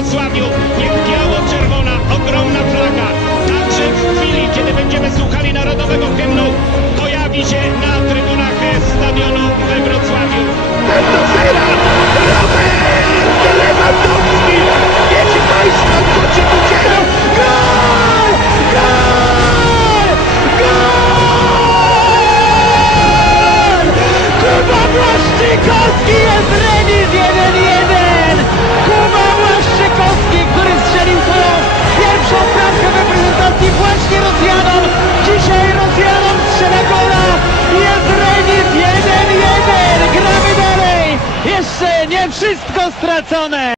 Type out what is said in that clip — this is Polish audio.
Wrocławiu. Niech biało-czerwona, ogromna flaga, także w chwili, kiedy będziemy słuchali narodowego hymnu, pojawi się na trybunach stadionu we Wrocławiu. Robert Lewandowski! Wiecie Państwo, co się tu dzieje? Gol! Gol! Gol! Kuba Błaszczykowski jest remis 1-1! Kuba Błaszczykowski, który strzelił swoją pierwszą bramkę w reprezentacji właśnie Rosjanom. Dzisiaj Rosjanom strzela gola. Jest remis 1-1! Gramy dalej! Jeszcze nie wszystko stracone!